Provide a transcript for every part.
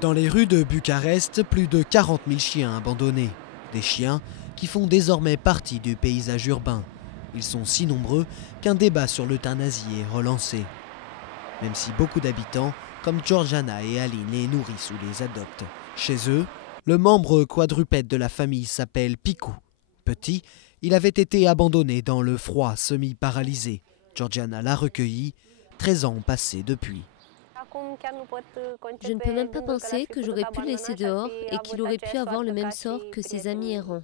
Dans les rues de Bucarest, plus de 40 000 chiens abandonnés. Des chiens qui font désormais partie du paysage urbain. Ils sont si nombreux qu'un débat sur l'euthanasie est relancé. Même si beaucoup d'habitants, comme Georgiana et Aline, les nourrissent ou les adoptent. Chez eux, le membre quadrupède de la famille s'appelle Picou. Petit, il avait été abandonné dans le froid, semi-paralysé. Georgiana l'a recueilli, 13 ans ont passé depuis. Je ne peux même pas penser que j'aurais pu le laisser dehors et qu'il aurait pu avoir le même sort que ses amis errants.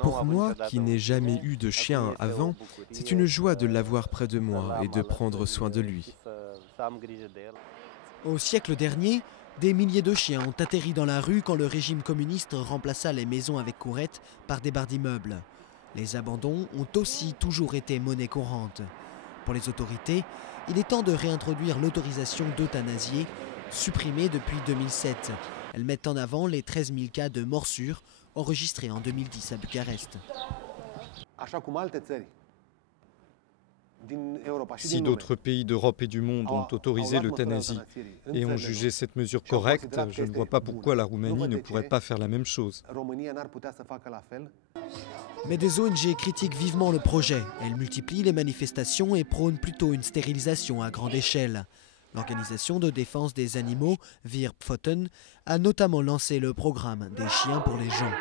Pour moi, qui n'ai jamais eu de chien avant, c'est une joie de l'avoir près de moi et de prendre soin de lui. Au siècle dernier, des milliers de chiens ont atterri dans la rue quand le régime communiste remplaça les maisons avec courettes par des barres d'immeubles. Les abandons ont aussi toujours été monnaie courante. Pour les autorités, il est temps de réintroduire l'autorisation d'euthanasier, supprimée depuis 2007. Elles mettent en avant les 13 000 cas de morsures enregistrés en 2010 à Bucarest. Si d'autres pays d'Europe et du monde ont autorisé l'euthanasie et ont jugé cette mesure correcte, je ne vois pas pourquoi la Roumanie ne pourrait pas faire la même chose. Mais des ONG critiquent vivement le projet. Elles multiplient les manifestations et prônent plutôt une stérilisation à grande échelle. L'organisation de défense des animaux, Wir Pfoten, a notamment lancé le programme des chiens pour les gens.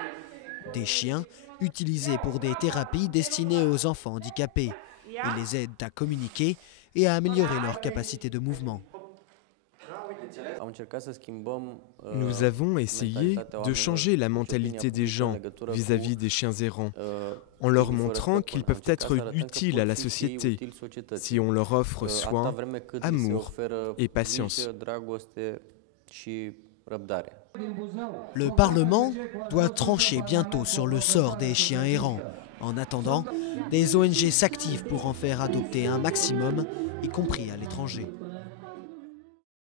Des chiens utilisés pour des thérapies destinées aux enfants handicapés. Ils les aident à communiquer et à améliorer leur capacité de mouvement. Nous avons essayé de changer la mentalité des gens vis-à-vis des chiens errants, en leur montrant qu'ils peuvent être utiles à la société si on leur offre soin, amour et patience. Le Parlement doit trancher bientôt sur le sort des chiens errants. En attendant, des ONG s'activent pour en faire adopter un maximum, y compris à l'étranger.